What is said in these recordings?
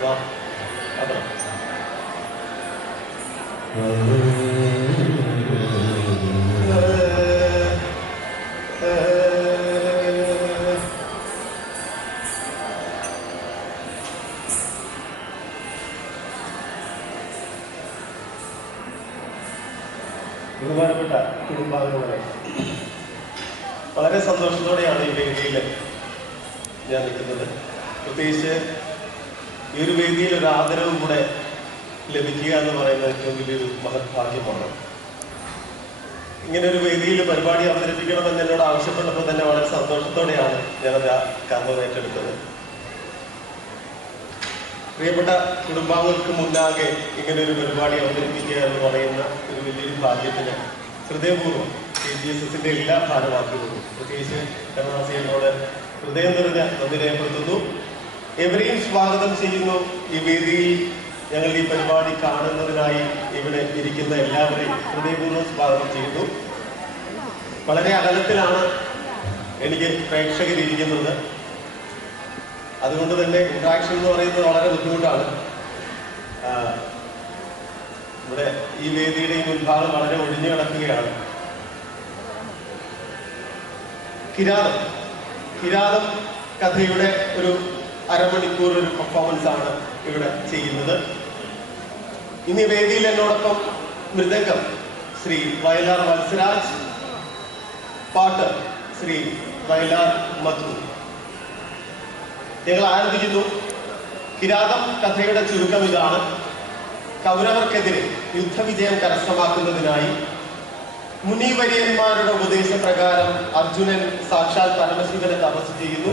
Vâng. Vâng. ബഹുമാനപ്പെട്ട കുടുംബാംഗങ്ങളെ വളരെ സന്തോഷത്തോടെയാണ് ഈ വേദിയിൽ ഞാൻ നിൽക്കുന്നത്. പ്രത്യേകിച്ച് ഈ ഒരു വേദിയിൽ ഒരു ആദരവും കൂടെ ലഭിക്കുക എന്ന് പറയുന്നത് ഏറ്റവും വലിയൊരു മഹത്ഭാഗ്യമാണ്. ഇങ്ങനെ ഒരു വേദിയിൽ പരിപാടി അവതരിപ്പിക്കണമെന്ന് എന്നോട് ആവശ്യപ്പെട്ടപ്പോൾ തന്നെ വളരെ സന്തോഷത്തോടെയാണ് ഞാനത് കർമ്മം ഏറ്റെടുത്തത്. പ്രിയപ്പെട്ട കുടുംബാംഗങ്ങൾക്ക് മുന്നാകെ ഇങ്ങനെ ഒരു പരിപാടി അവതരിപ്പിക്കുക എന്ന് പറയുന്ന ഒരു വലിയൊരു ഭാഗ്യത്തിന് ഹൃദയപൂർവം കെ ജി എസ് എസിന്റെ എല്ലാ ഭാരവാഹികളും പ്രത്യേകിച്ച് കരുണാസിയോട് ഹൃദയം നിറഞ്ഞ നന്ദി രേഖപ്പെടുത്തുന്നു. എവരെയും സ്വാഗതം ചെയ്യുന്നു. ഈ വേദിയിൽ ഞങ്ങൾ ഈ പരിപാടി കാണുന്നതിനായി ഇവിടെ ഇരിക്കുന്ന എല്ലാവരെയും ഹൃദയപൂർവം സ്വാഗതം ചെയ്യുന്നു. വളരെ അകലത്തിലാണ് എനിക്ക് പ്രേക്ഷകരിരിക്കുന്നത്. അതുകൊണ്ട് തന്നെ ഇന്ററാക്ഷൻ എന്ന് പറയുന്നത് വളരെ ബുദ്ധിമുട്ടാണ്. ഇവിടെ ഈ വേദിയുടെ ഈ മുൻഭാഗം വളരെ ഒഴിഞ്ഞു കിടക്കുകയാണ്. കിരാതം. കിരാതം കഥയുടെ ഒരു അരമണിക്കൂർ ഒരു പെർഫോമൻസ് ആണ് ഇവിടെ ചെയ്യുന്നത്. ഇനി വേദിയിൽ എന്നോടൊപ്പം മൃദംഗം ശ്രീ വയലാർ വത്സരാജ് പാട്ട് ശ്രീ വയലാർ മധു. ഞങ്ങൾ ആരംഭിക്കുന്നു. കിരാതം കഥയുടെ ചുരുക്കം ഇതാണ്. കൗരവർക്കെതിരെ യുദ്ധവിജയം കരസ്ഥമാക്കുന്നതിനായി മുനിവര്യന്മാരുടെ ഉപദേശപ്രകാരം അർജുനൻ സാക്ഷാൽ പരമശിവനെ തപസ് ചെയ്യുന്നു.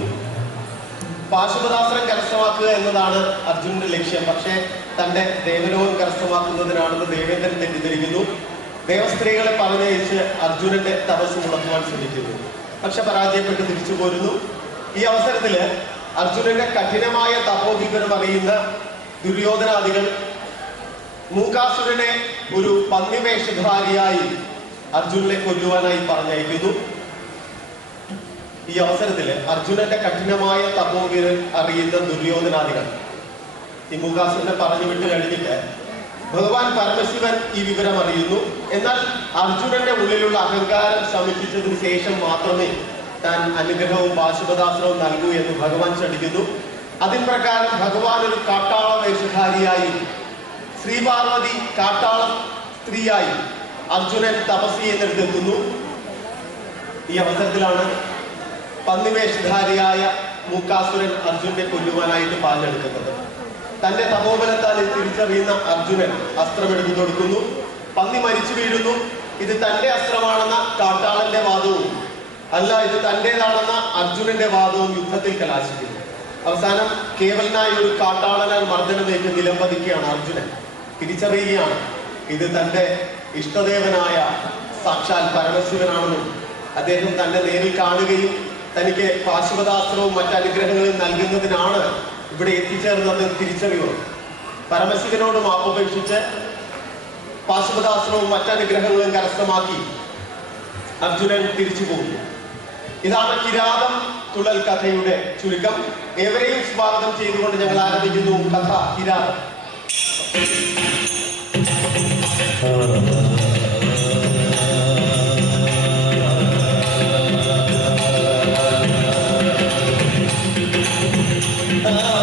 പാശുപതാസ്ത്രം കരസ്ഥമാക്കുക എന്നതാണ് അർജുനന്റെ ലക്ഷ്യം. പക്ഷേ തന്റെ ദേവലോകം കരസ്ഥമാക്കുന്നതിനാണെന്ന് ദേവേന്ദ്രൻ തെറ്റിദ്ധരിക്കുന്നു. ദേവസ്ത്രീകളെ പറഞ്ഞയച്ച് അർജുനന്റെ തപസ് മുടക്കുവാൻ ശ്രമിക്കുന്നു. പക്ഷെ പരാജയപ്പെട്ട് തിരിച്ചു പോരുന്നു ഈ അവസരത്തിൽ അർജുനന്റെ കഠിനമായ തപോധിപൻ അറിയുന്ന ദുര്യോധനാദികൾ മൂകാസുരനെ ഒരു പന്നിവേഷധാരിയായി അർജുനനെ കൊല്ലുവാനായി പറഞ്ഞയക്കുന്നു. ഈ അവസരത്തിൽ അർജുനന്റെ കഠിനമായ തപോവിവരം അറിയുന്ന ദുര്യോധനാദികൾ ഈ മൂകാസുരനെ പറഞ്ഞു വിട്ട് കഴിഞ്ഞിട്ട് ഭഗവാൻ പരമശിവൻ ഈ വിവരം അറിയുന്നു. എന്നാൽ അർജുനന്റെ ഉള്ളിലുള്ള അഹങ്കാരം ശമിപ്പിച്ചതിന് ശേഷം മാത്രമേ താൻ അനുഗ്രഹവും പാശുപതാസ്ത്രവും നൽകൂ എന്ന് ഭഗവാൻ ശഠിക്കുന്നു അതിൻ പ്രകാരം ഭഗവാൻ ഒരു കാട്ടാള വേഷധാരിയായി. ശ്രീപാർവതി കാട്ടാള സ്ത്രീയായി. അർജുനൻ തപസ് ചെയ്തെടുത്തെത്തുന്നു ഈ അവസരത്തിലാണ് പന്നിവേഷധാരിയായ മൂക്കാസുരൻ അർജുനെ കൊല്ലുവാനായിട്ട് പാഞ്ഞെടുക്കുന്നത്. തന്റെ തപോബലത്താൽ തിരിച്ചറിയുന്ന അർജുനൻ അസ്ത്രമെടുത്തു കൊടുക്കുന്നു. പന്നി മരിച്ചു വീഴുന്നു. ഇത് തന്റെ അസ്ത്രമാണെന്ന കാട്ടാളന്റെ വാദവും. അല്ല ഇത് തന്റേതാണെന്ന അർജുനന്റെ വാദവും യുദ്ധത്തിൽ കലാശിക്കുന്നു. അവസാനം കേവലനായ ഒരു കാട്ടാളനാൽ മർദ്ദനമേറ്റ് നിലംപതിക്കുകയാണ് അർജുനൻ. തിരിച്ചറിയുകയാണ് ഇത് തന്റെ ഇഷ്ടദേവനായ സാക്ഷാൽ പരമശിവനാണെന്നും അദ്ദേഹം തന്നെ നേരിൽ കാണുകയും തനിക്ക് പാശുപതാസ്ത്രവും മറ്റു അനുഗ്രഹങ്ങളും നൽകുന്നതിനാണ് ഇവിടെ എത്തിച്ചേർന്നത് തിരിച്ചറിവ് പരമശിവനോട് മാപ്പപേക്ഷിച്ച് പാശുപതാസ്ത്രവും മറ്റനുഗ്രഹങ്ങളും കരസ്ഥമാക്കി അർജുനൻ തിരിച്ചു പോകുന്നു ഇതാണ് കിരാതം തുള്ളൽ കഥയുടെ ചുരുക്കം. ഏവരെയും സ്വാഗതം ചെയ്തുകൊണ്ട് ഞങ്ങൾ ആരംഭിക്കുന്നു. കഥ കിരാതം. ആ.